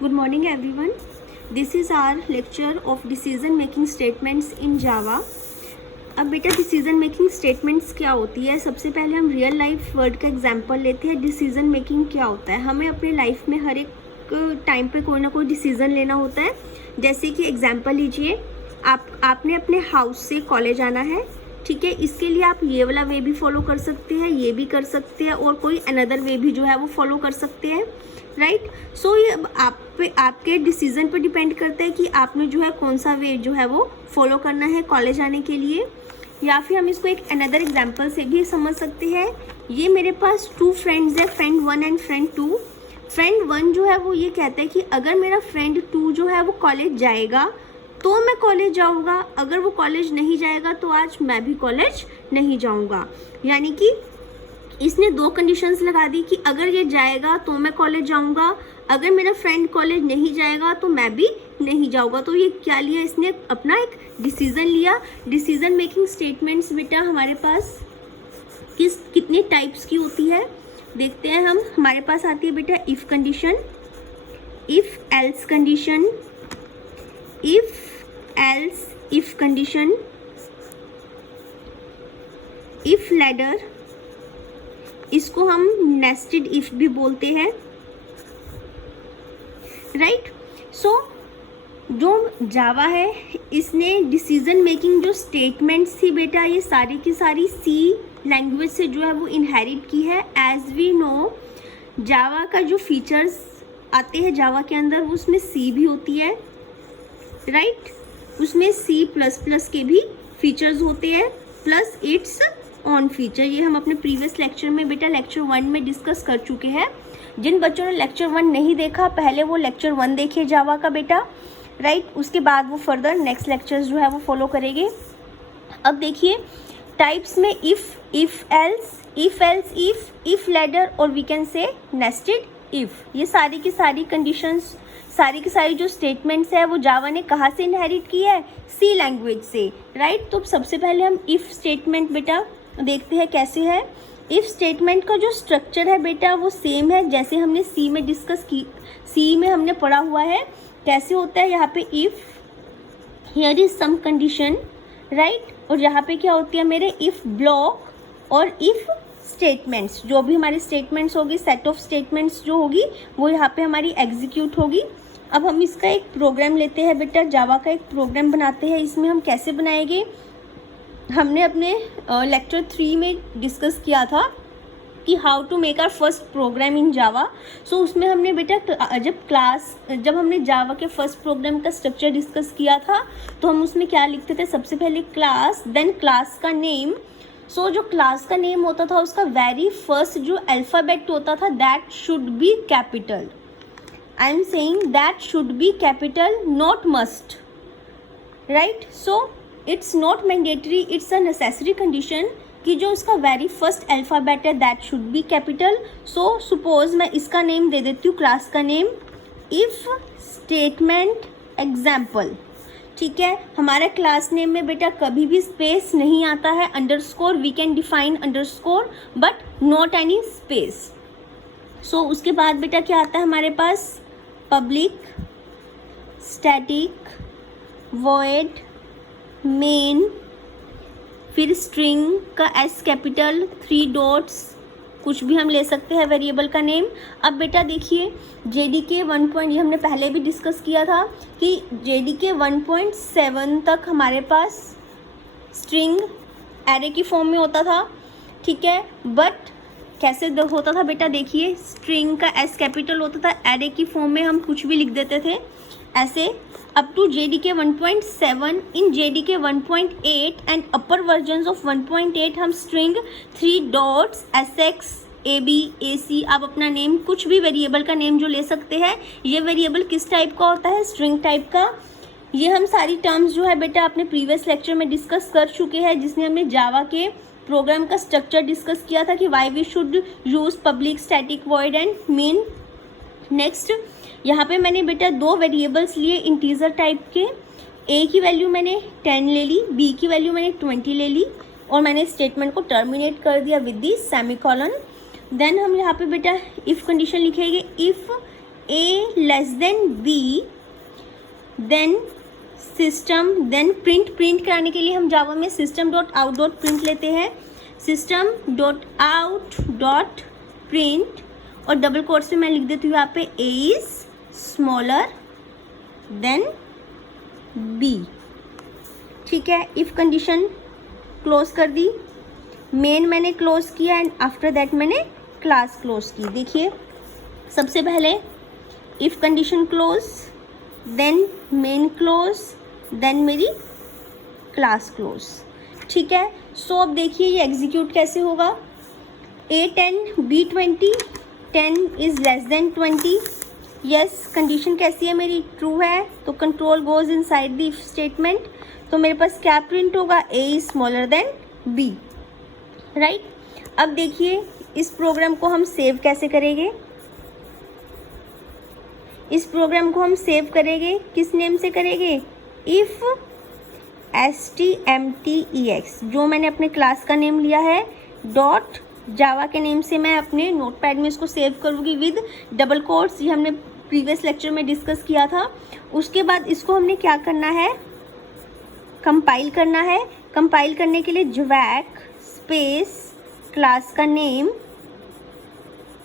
Good morning everyone. This is our lecture of decision making statements in Java. अब बेटा decision making statements क्या होती है, सबसे पहले हम रियल लाइफ वर्ड का एग्जांपल लेते हैं। डिसीजन मेकिंग क्या होता है, हमें अपने लाइफ में हर एक टाइम पे कोई ना कोई डिसीजन लेना होता है। जैसे कि एग्जांपल लीजिए, आपने अपने हाउस से कॉलेज आना है, ठीक है। इसके लिए आप ये वाला वे भी फॉलो कर सकते हैं, ये भी कर सकते हैं, और कोई अनदर वे भी जो है वो फॉलो कर सकते हैं, राइट। सो ये आपके डिसीजन पर डिपेंड करता है कि आपने जो है कौन सा वे जो है वो फॉलो करना है कॉलेज आने के लिए। या फिर हम इसको एक अनदर एग्जांपल से भी समझ सकते हैं। ये मेरे पास 2 फ्रेंड्स है, फ्रेंड 1 एंड फ्रेंड 2। फ्रेंड 1 जो है वो ये कहता है कि अगर मेरा फ्रेंड 2 जो है वो कॉलेज जाएगा तो मैं कॉलेज जाऊंगा, अगर वो कॉलेज नहीं जाएगा तो आज मैं भी कॉलेज नहीं जाऊंगा। यानी कि इसने 2 कंडीशंस लगा दी कि अगर ये जाएगा तो मैं कॉलेज जाऊंगा, अगर मेरा फ्रेंड कॉलेज नहीं जाएगा तो मैं भी नहीं जाऊंगा। तो ये क्या लिया, इसने अपना एक डिसीजन लिया। डिसीजन मेकिंग स्टेटमेंट्स बेटा हमारे पास कितने टाइप्स की होती है देखते हैं हम। हमारे पास आती है बेटा if condition, if else condition, if else if condition, if ladder, इसको हम नेस्टेड इफ भी बोलते हैं, राइट। सो जो जावा है इसने डिसीजन मेकिंग जो स्टेटमेंट्स थी बेटा ये सारी की सारी सी लैंग्वेज से जो है वो इनहेरिट की है। एज वी नो जावा का जो फीचर्स आते हैं जावा के अंदर वो उसमें सी भी होती है, राइट। उसमें C++ के भी फीचर्स होते हैं प्लस इट्स ऑन फीचर। ये हम अपने प्रीवियस लेक्चर में बेटा लेक्चर 1 में डिस्कस कर चुके हैं। जिन बच्चों ने लेक्चर 1 नहीं देखा पहले वो लेक्चर 1 देखिए जावा का बेटा, राइट। उसके बाद वो फर्दर नेक्स्ट लेक्चर्स जो है वो फॉलो करेंगे। अब देखिए टाइप्स में इफ एल्स इफ लैडर और we can say nested if. ये सारी की सारी कंडीशंस, सारी की सारी जो स्टेटमेंट्स है वो जावा ने कहाँ से इनहेरिट की है, सी लैंग्वेज से, राइट। तो सबसे पहले हम इफ स्टेटमेंट बेटा देखते हैं कैसे है। इफ स्टेटमेंट का जो स्ट्रक्चर है बेटा वो सेम है जैसे हमने सी में डिस्कस की, सी में हमने पढ़ा हुआ है। कैसे होता है, यहाँ पे if here is some condition, right. और यहाँ पे क्या होती है मेरे इफ ब्लॉक और इफ स्टेटमेंट्स, जो भी हमारी स्टेटमेंट्स होगी, सेट ऑफ स्टेटमेंट्स जो होगी वो यहाँ पे हमारी एग्जीक्यूट होगी। अब हम इसका एक प्रोग्राम लेते हैं बेटा, जावा का एक प्रोग्राम बनाते हैं। इसमें हम कैसे बनाएंगे, हमने अपने लेक्चर 3 में डिस्कस किया था कि how to make our first program in Java. So उसमें हमने बेटा जब हमने जावा के फर्स्ट प्रोग्राम का स्ट्रक्चर डिस्कस किया था तो हम उसमें क्या लिखते थे, सबसे पहले क्लास, देन क्लास का नेम। सो जो क्लास का नेम होता था उसका वेरी फर्स्ट जो अल्फ़ाबेट होता था that should be capital. I am saying that should be capital, not must, right. So it's not mandatory, it's a necessary condition कि जो उसका वेरी फर्स्ट अल्फ़ाबेट है that should be capital. So suppose मैं इसका name दे देती हूँ class का name if statement example, ठीक है। हमारे क्लास नेम में बेटा कभी भी स्पेस नहीं आता है, underscore we can define underscore but not any space. So उसके बाद बेटा क्या आता है हमारे पास, पब्लिक स्टैटिक वॉइड मेन, फिर स्ट्रिंग का एस कैपिटल, 3 डॉट्स, कुछ भी हम ले सकते हैं वेरिएबल का नेम। अब बेटा देखिए JDK 1 ये हमने पहले भी डिस्कस किया था कि JDK 1.7 तक हमारे पास स्ट्रिंग एरे की फॉर्म में होता था, ठीक है। बट कैसे होता था बेटा, देखिए स्ट्रिंग का एस कैपिटल होता था, एरे की फॉर्म में हम कुछ भी लिख देते थे ऐसे। Up to JDK 1.7, in JDK 1.8 and upper versions of 1.8 हम string 3 dots SX AB AC, आप अपना नेम कुछ भी वेरिएबल का नेम जो ले सकते हैं। ये वेरिएबल किस टाइप का होता है, स्ट्रिंग टाइप का। ये हम सारी टर्म्स जो है बेटा अपने प्रीवियस लेक्चर में डिस्कस कर चुके हैं जिसमें हमने जावा के प्रोग्राम का स्ट्रक्चर डिस्कस किया था कि why we should use public static void and main. Next यहाँ पे मैंने बेटा 2 वेरिएबल्स लिए इंटीजर टाइप के, ए की वैल्यू मैंने 10 ले ली, बी की वैल्यू मैंने 20 ले ली और मैंने स्टेटमेंट को टर्मिनेट कर दिया विद दी सेमीकोलन। देन हम यहाँ पे बेटा इफ़ कंडीशन लिखेंगे, if A less than b, then system, then print कराने के लिए हम जावा में system dot out dot print लेते हैं, system dot out dot print, और डबल कोट्स में मैं लिख देती हूँ यहाँ पे a is smaller than b. ठीक है, इफ कंडीशन क्लोज कर दी, मेन मैंने क्लोज किया एंड आफ्टर दैट मैंने क्लास क्लोज की। देखिए सबसे पहले if condition close, then main close, then मेरी क्लास क्लोज। ठीक है, सो अब देखिए ये एग्जीक्यूट कैसे होगा। A10 B20, 10 is less than 20। Yes, condition कैसी है मेरी, ट्रू है, तो control goes inside the if statement. तो मेरे पास क्या प्रिंट होगा, A is smaller then B, right. अब देखिए इस प्रोग्राम को हम सेव कैसे करेंगे। इस प्रोग्राम को हम सेव करेंगे, किस नेम से करेंगे, इफ stmtex, जो मैंने अपने क्लास का नेम लिया है, डॉट जावा के नेम से मैं अपने नोटपैड में इसको सेव करूँगी विद डबल कोट्स, ये हमने प्रीवियस लेक्चर में डिस्कस किया था। उसके बाद इसको हमने क्या करना है, कंपाइल करना है। कंपाइल करने के लिए जवैक स्पेस क्लास का name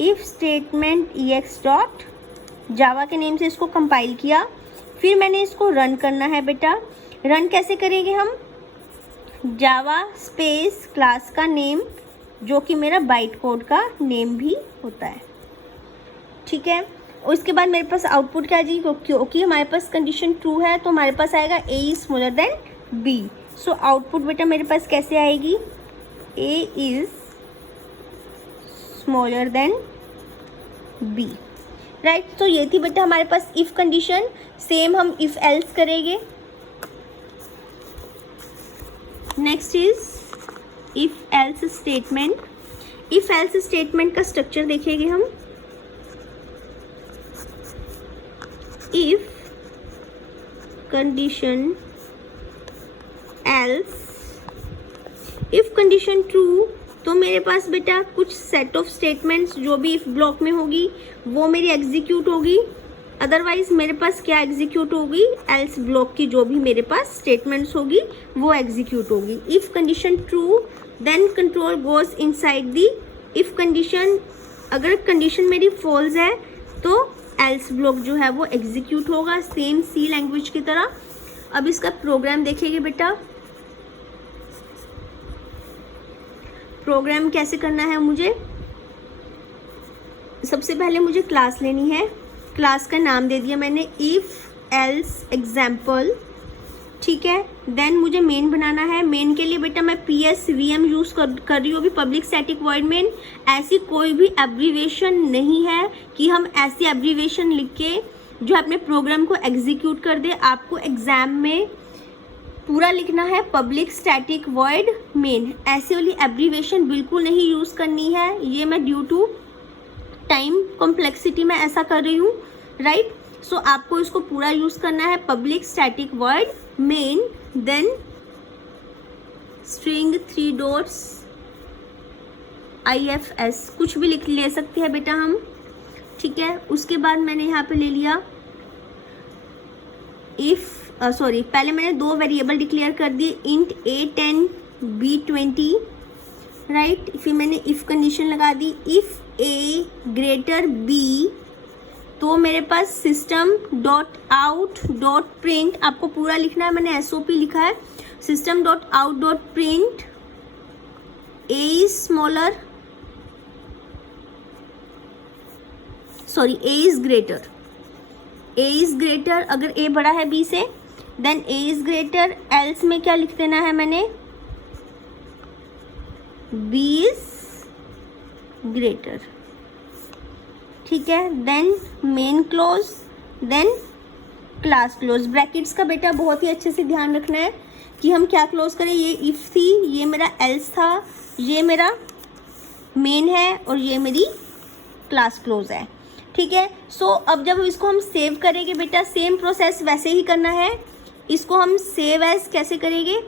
if statement ex dot जावा के नेम से इसको कंपाइल किया। फिर मैंने इसको रन करना है बेटा। रन कैसे करेंगे हम, जावा स्पेस क्लास का नेम, जो कि मेरा बाइट कोड का नेम भी होता है। ठीक है, और इसके बाद मेरे पास आउटपुट क्या जी, क्योंकि हमारे पास कंडीशन ट्रू है तो हमारे पास आएगा A is smaller than B. So output बेटा मेरे पास कैसे आएगी, A is smaller than B, right. तो ये थी बेटा हमारे पास इफ कंडीशन। सेम हम इफ एल्स करेंगे। Next is if else statement. If else statement का स्ट्रक्चर देखेंगे हम। If condition else, if condition true, तो मेरे पास बेटा कुछ सेट ऑफ स्टेटमेंट्स जो भी इफ ब्लॉक में होगी वो मेरी एग्जीक्यूट होगी। अदरवाइज मेरे पास क्या एग्जीक्यूट होगी, एल्स ब्लॉक की जो भी मेरे पास स्टेटमेंट्स होगी वो एग्जीक्यूट होगी। If condition true, then control goes inside the if condition. अगर कंडीशन मेरी फॉल्स है तो एल्स ब्लॉक जो है वो एग्जीक्यूट होगा, सेम सी लैंग्वेज की तरह। अब इसका प्रोग्राम देखेंगे बेटा। प्रोग्राम कैसे करना है मुझे, सबसे पहले मुझे क्लास लेनी है। क्लास का नाम दे दिया मैंने इफ एल्स एग्जाम्पल। ठीक है, देन मुझे मेन बनाना है। मेन के लिए बेटा मैं PSVM यूज़ कर रही हूँ अभी, पब्लिक स्टैटिक वॉइड मेन। ऐसी कोई भी एब्रीवेशन नहीं है कि हम ऐसी एब्रीवेशन लिख के जो अपने प्रोग्राम को एग्जीक्यूट कर दे। आपको एग्जाम में पूरा लिखना है पब्लिक स्टैटिक वॉइड मेन। ऐसे वाली एब्रीवेशन बिल्कुल नहीं यूज़ करनी है। ये मैं ड्यू टू टाइम कॉम्प्लेक्सिटी में ऐसा कर रही हूँ, राइट। सो आपको इसको पूरा यूज़ करना है, public static void main, then string 3 dots IFS, कुछ भी लिख ले सकते हैं बेटा हम। ठीक है, उसके बाद मैंने यहाँ पे ले लिया इफ पहले मैंने 2 वेरिएबल डिक्लेयर कर दिए, इंट A10 B20, राइट। फिर मैंने इफ कंडीशन लगा दी, इफ A ग्रेटर B, तो मेरे पास system dot out dot print, आपको पूरा लिखना है, मैंने SOP लिखा है, system dot out dot print A is smaller, A is greater, A is greater, अगर A बड़ा है B से, then A is greater. Else में क्या लिख देना है मैंने, B इज ग्रेटर। ठीक है, then main close, then class close. Brackets का बेटा बहुत ही अच्छे से ध्यान रखना है कि हम क्या क्लोज करें। ये इफ थी, ये मेरा एल्स था, ये मेरा मेन है और ये मेरी क्लास क्लोज है। ठीक है, सो अब जब इसको हम सेव करेंगे बेटा, सेम प्रोसेस वैसे ही करना है। इसको हम सेव एज कैसे करेंगे,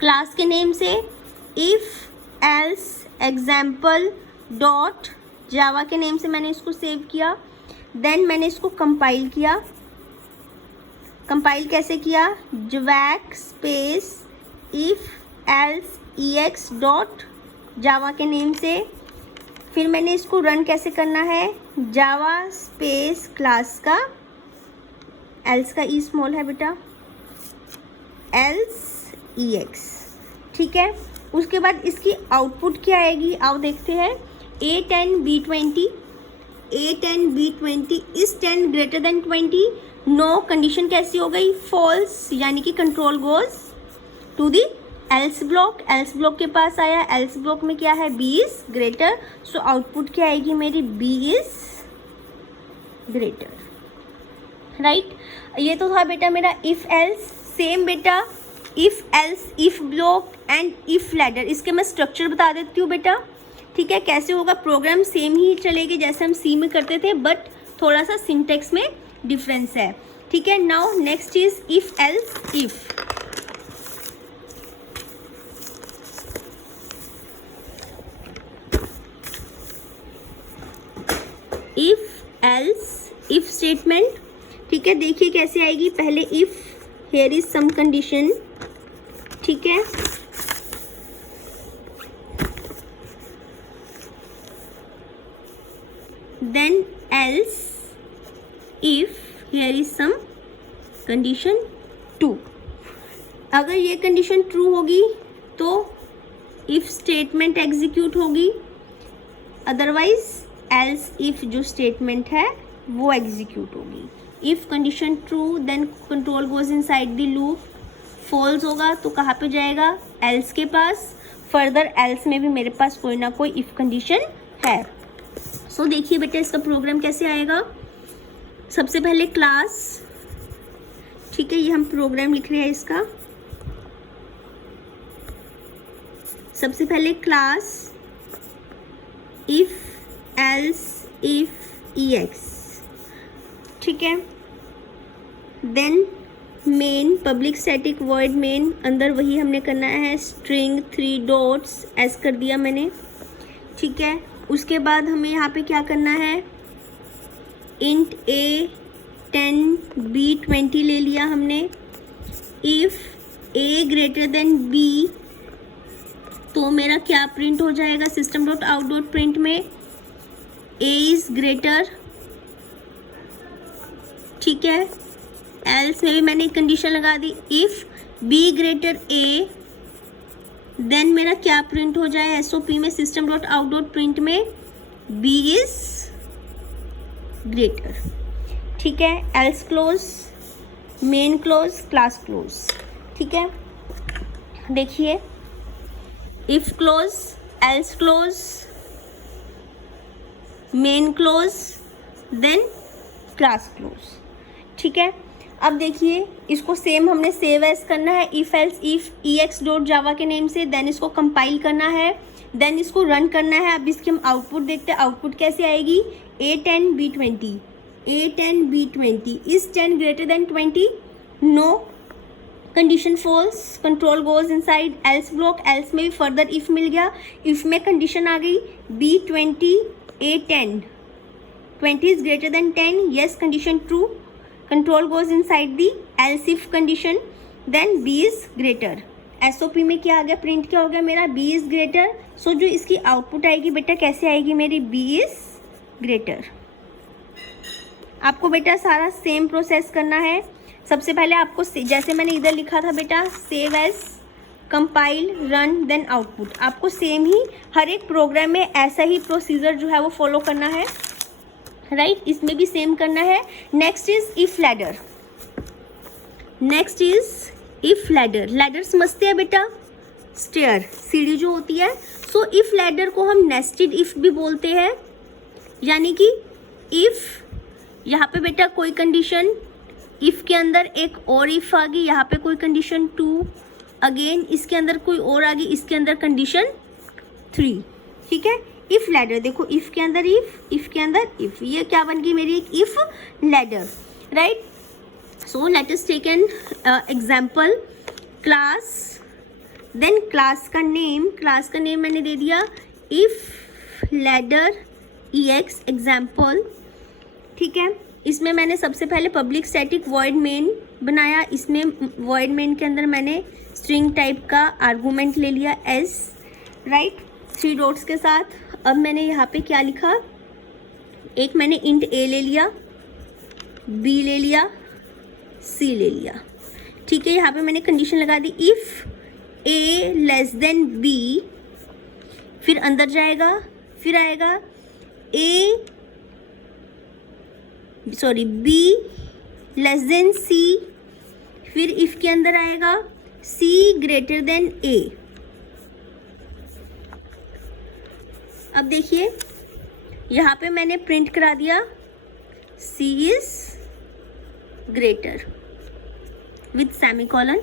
क्लास के नेम से इफ एल्स एग्जाम्पल डॉट जावा के नेम से मैंने इसको सेव किया। देन मैंने इसको कंपाइल किया। कंपाइल कैसे किया? javac space if else ex dot जावा के नेम से। फिर मैंने इसको रन कैसे करना है? जावा स्पेस क्लास का एल्स का ई स्मॉल है बेटा, एल्स ex, ठीक है। उसके बाद इसकी आउटपुट क्या आएगी, आओ देखते हैं। A10 B20, A10 B20 is 10 greater than 20। No condition कैसी हो गई? फॉल्स, यानी कि control goes to the else block. Else block के पास आया, एल्स ब्लॉक में क्या है? B is greater. So output क्या आएगी मेरी? B is greater, right. ये तो था बेटा मेरा इफ एल्स। सेम बेटा if else, if block and if ladder, इसके मैं स्ट्रक्चर बता देती हूँ बेटा, ठीक है। कैसे होगा? प्रोग्राम सेम ही चलेगी जैसे हम सी में करते थे, बट थोड़ा सा सिंटेक्स में डिफरेंस है, ठीक है। Now next is if else if. If else if statement, ठीक है। देखिए कैसे आएगी। पहले if here is some condition, ठीक है। Then else if here is some condition 2। अगर ये कंडीशन ट्रू होगी तो इफ स्टेटमेंट एग्जीक्यूट होगी, अदरवाइज एल्स इफ जो स्टेटमेंट है वो एग्जीक्यूट होगी। If condition true then control goes inside the loop. False होगा तो कहाँ पे जाएगा? एल्स के पास। फर्दर एल्स में भी मेरे पास कोई ना कोई इफ कंडीशन है। सो देखिए बेटा इसका प्रोग्राम कैसे आएगा। सबसे पहले क्लास, ठीक है, ये हम प्रोग्राम लिख रहे हैं इसका। सबसे पहले class if else if ex, ठीक है। Then main public static void main, अंदर वही हमने करना है। स्ट्रिंग 3 डॉट्स एस कर दिया मैंने, ठीक है। उसके बाद हमें यहाँ पे क्या करना है? इंट A10 B20 ले लिया हमने। If A greater than B तो मेरा क्या प्रिंट हो जाएगा? System dot out dot print में A इज ग्रेटर, ठीक है। एल्स में भी मैंने एक कंडीशन लगा दी, if B greater A, then मेरा क्या प्रिंट हो जाए? एसओपी में system dot out dot print में B इज ग्रेटर, ठीक है। Else close, main close, class close, ठीक है। देखिए if close, else close, main close, then class close, ठीक है। अब देखिए इसको सेम हमने सेव एज करना है if else if ex dot जावा के नेम से। देन इसको कंपाइल करना है, देन इसको रन करना है। अब इसकी हम आउटपुट देखते हैं। आउटपुट कैसे आएगी? A10 B20, A10 B20 is 10 greater than 20। No condition false, control goes inside else block. Else में भी फर्दर इफ मिल गया। इफ में कंडीशन आ गई B20 A10, 20 is greater than 10, yes condition true. Control goes inside the else if condition, then B is greater. SOP में क्या आ गया? Print क्या हो गया मेरा? B is greater. सो जो इसकी आउटपुट आएगी बेटा कैसे आएगी मेरी? B is greater. आपको बेटा सारा सेम प्रोसेस करना है। सबसे पहले आपको जैसे मैंने इधर लिखा था बेटा save as, compile, run, then output, आपको सेम ही हर एक प्रोग्राम में ऐसा ही प्रोसीजर जो है वो फॉलो करना है, राइट। इसमें भी सेम करना है। Next is if ladder. Next is if ladder. Ladder समझते हैं बेटा? स्टेयर, सीढ़ी जो होती है। सो इफ लैडर को हम नेस्टेड इफ भी बोलते हैं, यानी कि इफ यहाँ पे बेटा कोई कंडीशन, इफ के अंदर एक और इफ आ गई, यहाँ पे कोई कंडीशन 2, अगेन इसके अंदर कोई और आ गई, इसके अंदर कंडीशन 3, ठीक है। इफ लैडर देखो, इफ के अंदर इफ के अंदर इफ, ये क्या बन गई मेरी? एक if ladder, right. So let us take an example. Class, then class का नेम मैंने दे दिया इफ लैडर ex एग्जाम्पल, ठीक है। इसमें मैंने सबसे पहले पब्लिक स्टैटिक वॉइड मेन बनाया। इसमें वॉइड मेन के अंदर मैंने स्ट्रिंग टाइप का आर्गूमेंट ले लिया एस, राइट, 3 डॉट्स के साथ। अब मैंने यहाँ पे क्या लिखा, एक मैंने इंट ए ले लिया, बी ले लिया, सी ले लिया, ठीक है। यहाँ पे मैंने कंडीशन लगा दी if A less than B, फिर अंदर जाएगा, फिर आएगा बी लेस देन सी, फिर इफ के अंदर आएगा सी ग्रेटर देन ए। अब देखिए यहाँ पे मैंने प्रिंट करा दिया सी इज ग्रेटर विथ सेमीकोलन,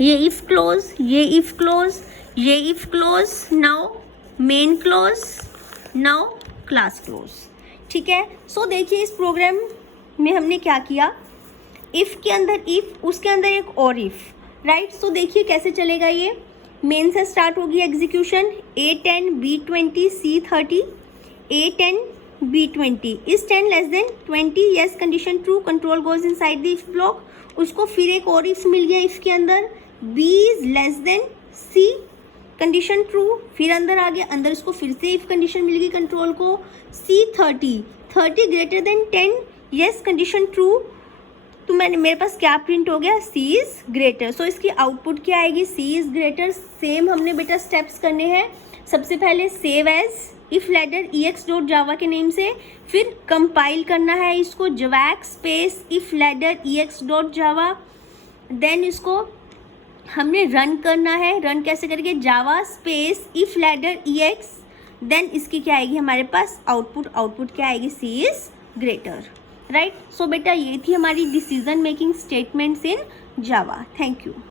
ये इफ क्लोज, ये इफ क्लोज, ये if close, now main close, now class close, ठीक है। सो देखिए इस प्रोग्राम में हमने क्या किया, इफ़ के अंदर इफ़, उसके अंदर एक और इफ़, राइट। सो देखिए कैसे चलेगा, ये मेन से स्टार्ट होगी execution, A10 B20 C30, A10 B20 is 10 less than 20, yes condition true, control goes inside the if block. उसको फिर एक और इफ मिल गया इफ के अंदर, B is less than C, condition true, फिर अंदर आ गया, अंदर उसको फिर से इफ कंडीशन मिल गई कंट्रोल को, C30 greater than 10, yes condition true. तो मेरे पास क्या प्रिंट हो गया, C इज ग्रेटर। सो इसकी आउटपुट क्या आएगी, C इज ग्रेटर। सेम हमने बेटा स्टेप्स करने हैं। सबसे पहले save as if ladder ex.java के नेम से, फिर कंपाइल करना है इसको javax space if ladder ex.java, then इसको हमने रन करना है। रन कैसे करेंगे, Java space if ladder ex, then इसकी क्या आएगी हमारे पास आउटपुट क्या आएगी, C is greater, right. So बेटा ये थी हमारी decision making statements in Java. Thank you.